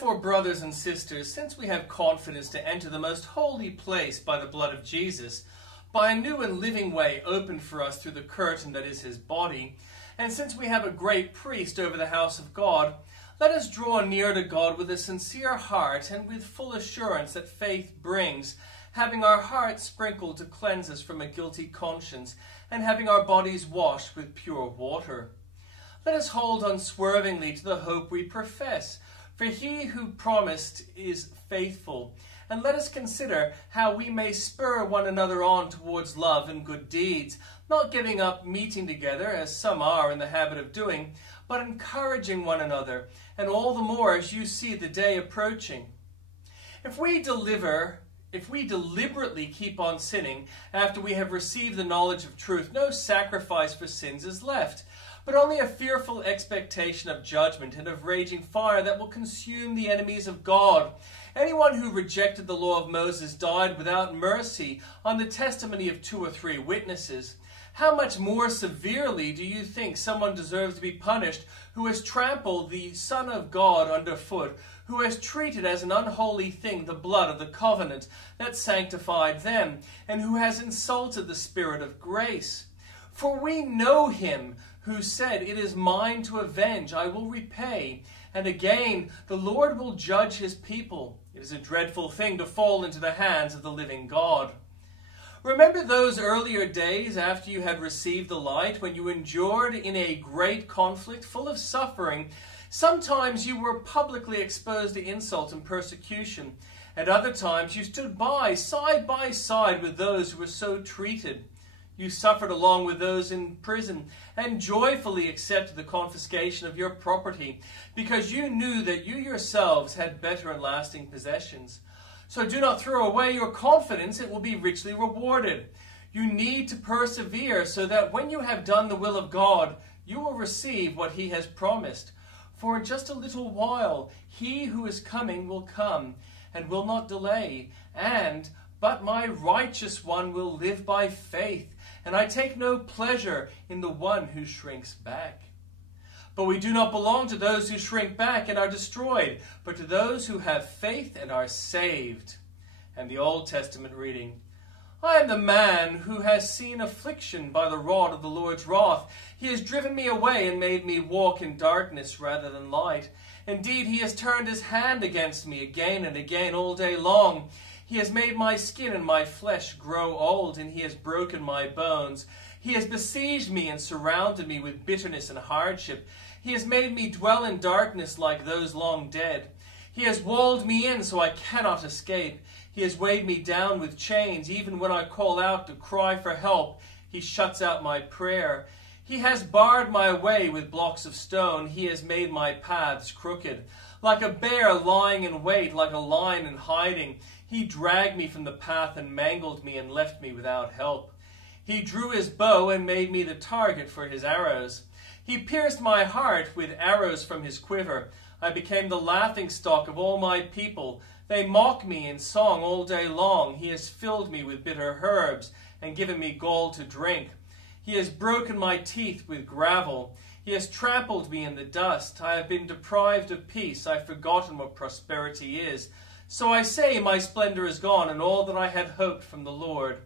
Therefore, brothers and sisters, since we have confidence to enter the most holy place by the blood of Jesus, by a new and living way opened for us through the curtain that is his body, and since we have a great priest over the house of God, let us draw near to God with a sincere heart and with full assurance that faith brings, having our hearts sprinkled to cleanse us from a guilty conscience, and having our bodies washed with pure water. Let us hold unswervingly to the hope we profess, for he who promised is faithful. And let us consider how we may spur one another on towards love and good deeds, not giving up meeting together, as some are in the habit of doing, but encouraging one another, and all the more as you see the day approaching. If we deliberately keep on sinning after we have received the knowledge of truth, no sacrifice for sins is left, but only a fearful expectation of judgment and of raging fire that will consume the enemies of God. Anyone who rejected the law of Moses died without mercy on the testimony of 2 or 3 witnesses. How much more severely do you think someone deserves to be punished who has trampled the Son of God underfoot, who has treated as an unholy thing the blood of the covenant that sanctified them, and who has insulted the Spirit of grace? For we know him who said, "It is mine to avenge, I will repay." And again, the Lord will judge his people. It is a dreadful thing to fall into the hands of the living God. Remember those earlier days after you had received the light, when you endured in a great conflict full of suffering. Sometimes you were publicly exposed to insult and persecution. At other times you stood side by side with those who were so treated. You suffered along with those in prison and joyfully accepted the confiscation of your property, because you knew that you yourselves had better and lasting possessions. So do not throw away your confidence, it will be richly rewarded. You need to persevere so that when you have done the will of God, you will receive what he has promised. For in just a little while, he who is coming will come and will not delay, but my righteous one will live by faith, and I take no pleasure in the one who shrinks back. But we do not belong to those who shrink back and are destroyed, but to those who have faith and are saved. And the Old Testament reading, I am the man who has seen affliction by the rod of the Lord's wrath. He has driven me away and made me walk in darkness rather than light. Indeed, he has turned his hand against me again and again all day long. He has made my skin and my flesh grow old, and he has broken my bones. He has besieged me and surrounded me with bitterness and hardship. He has made me dwell in darkness like those long dead. He has walled me in so I cannot escape. He has weighed me down with chains. Even when I call out to cry for help, he shuts out my prayer. He has barred my way with blocks of stone. He has made my paths crooked. Like a bear lying in wait, like a lion in hiding, he dragged me from the path and mangled me and left me without help. He drew his bow and made me the target for his arrows. He pierced my heart with arrows from his quiver. I became the laughingstock of all my people. They mock me in song all day long. He has filled me with bitter herbs and given me gall to drink. He has broken my teeth with gravel. He has trampled me in the dust. I have been deprived of peace. I have forgotten what prosperity is. So I say, my splendor is gone, and all that I had hoped from the Lord.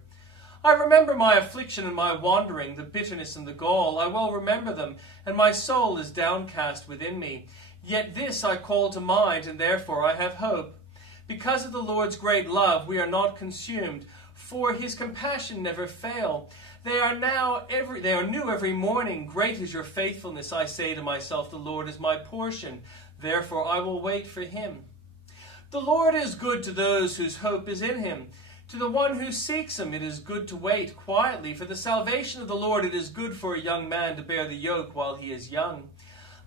I remember my affliction and my wandering, the bitterness and the gall. I well remember them, and my soul is downcast within me. Yet this I call to mind, and therefore I have hope. Because of the Lord's great love, we are not consumed, for his compassion never fail. They are new every morning. Great is your faithfulness. I say to myself, the Lord is my portion. Therefore I will wait for him. The Lord is good to those whose hope is in him. To the one who seeks him, it is good to wait quietly. For the salvation of the Lord, it is good for a young man to bear the yoke while he is young.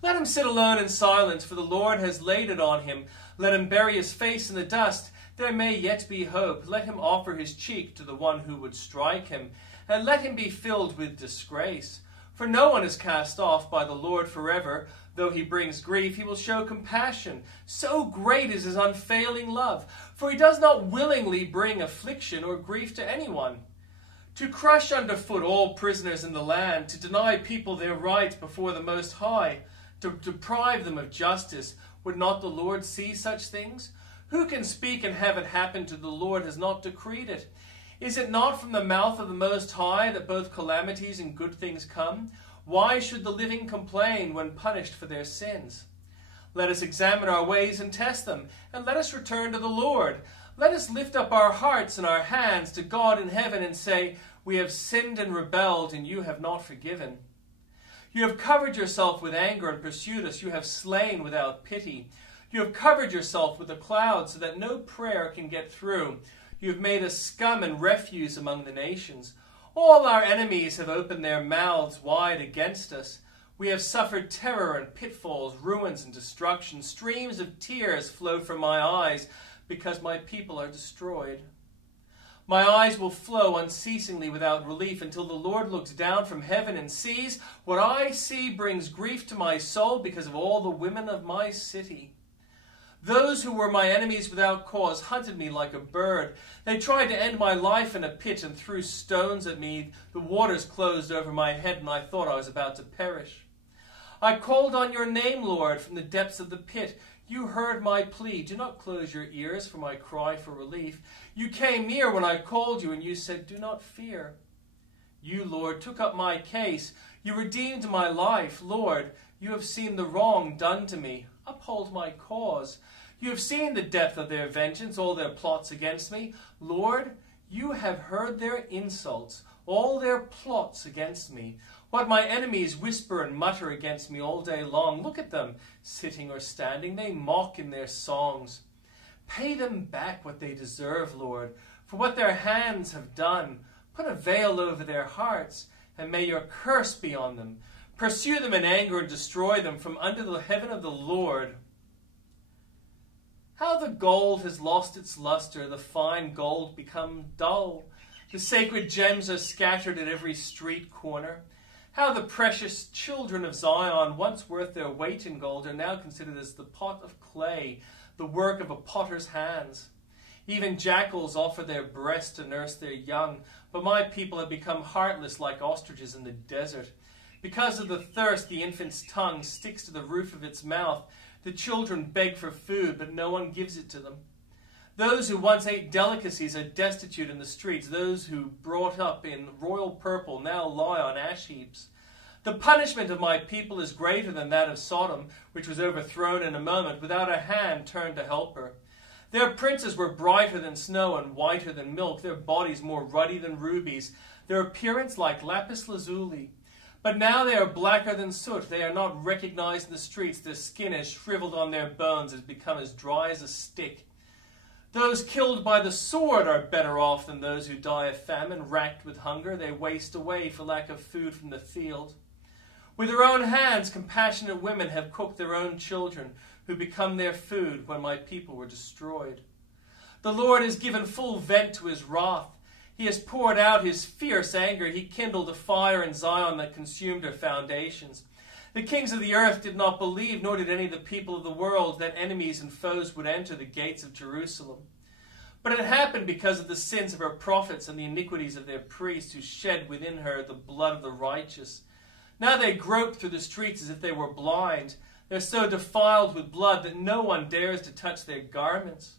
Let him sit alone in silence, for the Lord has laid it on him. Let him bury his face in the dust. There may yet be hope. Let him offer his cheek to the one who would strike him, and let him be filled with disgrace. For no one is cast off by the Lord forever. Though he brings grief, he will show compassion. So great is his unfailing love, for he does not willingly bring affliction or grief to anyone. To crush underfoot all prisoners in the land, to deny people their rights before the Most High, to deprive them of justice, Would not the Lord see such things? Who can speak and have it happen till the Lord has not decreed it? Is it not from the mouth of the Most High that both calamities and good things come? Why should the living complain when punished for their sins? Let us examine our ways and test them, and let us return to the Lord. Let us lift up our hearts and our hands to God in heaven and say, we have sinned and rebelled, and you have not forgiven. You have covered yourself with anger and pursued us. You have slain without pity. You have covered yourself with a cloud so that no prayer can get through. You have made us scum and refuse among the nations. All our enemies have opened their mouths wide against us. We have suffered terror and pitfalls, ruins and destruction. Streams of tears flow from my eyes because my people are destroyed. My eyes will flow unceasingly without relief until the Lord looks down from heaven and sees. What I see brings grief to my soul because of all the women of my city. Those who were my enemies without cause hunted me like a bird. They tried to end my life in a pit and threw stones at me. The waters closed over my head and I thought I was about to perish. I called on your name, Lord, from the depths of the pit. You heard my plea. Do not close your ears for my cry for relief. You came near when I called you, and you said, do not fear. You, Lord, took up my case. You redeemed my life. Lord, you have seen the wrong done to me. Uphold my cause. You have seen the depth of their vengeance, all their plots against me. Lord, you have heard their insults, all their plots against me. What my enemies whisper and mutter against me all day long. Look at them, sitting or standing. They mock in their songs. Pay them back what they deserve, Lord, for what their hands have done. Put a veil over their hearts, and may your curse be on them. Pursue them in anger and destroy them from under the heaven of the Lord. How the gold has lost its luster, the fine gold become dull. The sacred gems are scattered at every street corner. How the precious children of Zion, once worth their weight in gold, are now considered as the pot of clay, the work of a potter's hands. Even jackals offer their breast to nurse their young, but my people have become heartless like ostriches in the desert. Because of the thirst, the infant's tongue sticks to the roof of its mouth. The children beg for food, but no one gives it to them. Those who once ate delicacies are destitute in the streets. Those who brought up in royal purple now lie on ash heaps. The punishment of my people is greater than that of Sodom, which was overthrown in a moment, without a hand turned to help her. Their princes were brighter than snow and whiter than milk, their bodies more ruddy than rubies, their appearance like lapis lazuli. But now they are blacker than soot. They are not recognized in the streets. Their skin has shriveled on their bones, has become as dry as a stick. Those killed by the sword are better off than those who die of famine, racked with hunger. They waste away for lack of food from the field. With their own hands, compassionate women have cooked their own children, who become their food when my people were destroyed. The Lord has given full vent to his wrath. He has poured out his fierce anger. He kindled a fire in Zion that consumed her foundations. The kings of the earth did not believe, nor did any of the people of the world, that enemies and foes would enter the gates of Jerusalem. But it happened because of the sins of her prophets and the iniquities of their priests, who shed within her the blood of the righteous. Now they grope through the streets as if they were blind. They're so defiled with blood that no one dares to touch their garments.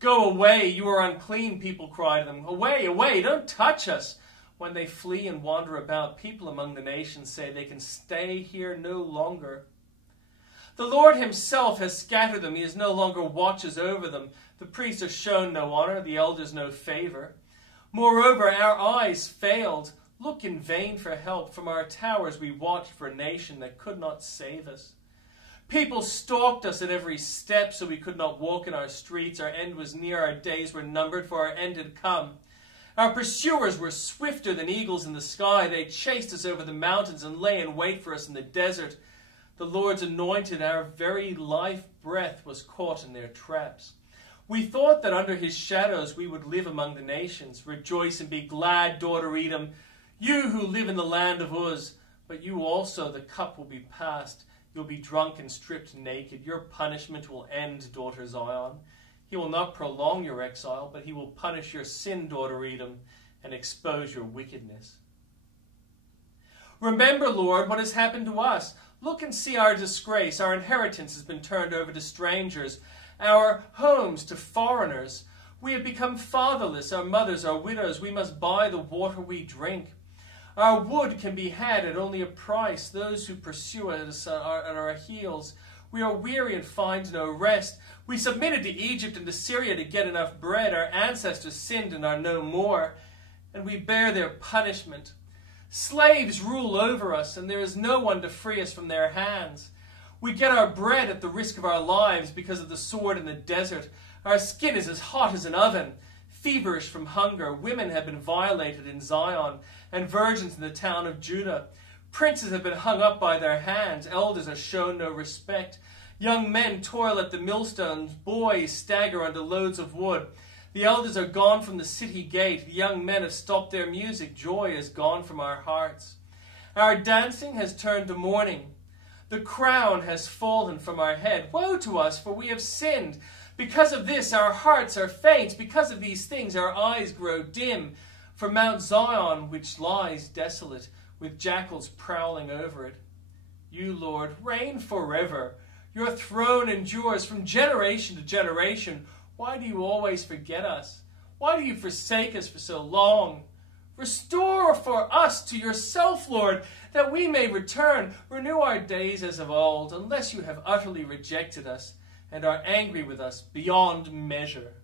Go away, you are unclean, people cry to them. Away, away, don't touch us. When they flee and wander about, people among the nations say they can stay here no longer. The Lord himself has scattered them. He is no longer watches over them. The priests are shown no honor, the elders no favor. Moreover, our eyes failed. Look in vain for help. From our towers we watched for a nation that could not save us. People stalked us at every step, so we could not walk in our streets. Our end was near, our days were numbered, for our end had come. Our pursuers were swifter than eagles in the sky. They chased us over the mountains and lay in wait for us in the desert. The Lord's anointed, our very life breath, was caught in their traps. We thought that under his shadows we would live among the nations. Rejoice and be glad, daughter Edom, you who live in the land of Uz. But you also, the cup will be passed. You'll be drunk and stripped naked. Your punishment will end, daughter Zion. He will not prolong your exile, but he will punish your sin, daughter Edom, and expose your wickedness. Remember, Lord, what has happened to us. Look and see our disgrace. Our inheritance has been turned over to strangers, our homes to foreigners. We have become fatherless, our mothers are widows. We must buy the water we drink. Our wood can be had at only a price. Those who pursue us are at our heels. We are weary and find no rest. We submitted to Egypt and to Syria to get enough bread. Our ancestors sinned and are no more, and we bear their punishment. Slaves rule over us, and there is no one to free us from their hands. We get our bread at the risk of our lives because of the sword in the desert. Our skin is as hot as an oven, feverish from hunger. Women have been violated in Zion, and virgins in the town of Judah. Princes have been hung up by their hands. Elders are shown no respect. Young men toil at the millstones. Boys stagger under loads of wood. The elders are gone from the city gate. The young men have stopped their music. Joy is gone from our hearts. Our dancing has turned to mourning. The crown has fallen from our head. Woe to us, for we have sinned. Because of this, our hearts are faint. Because of these things, our eyes grow dim. For Mount Zion, which lies desolate, with jackals prowling over it. You, Lord, reign forever. Your throne endures from generation to generation. Why do you always forget us? Why do you forsake us for so long? Restore for us to yourself, Lord, that we may return. Renew our days as of old, unless you have utterly rejected us and are angry with us beyond measure.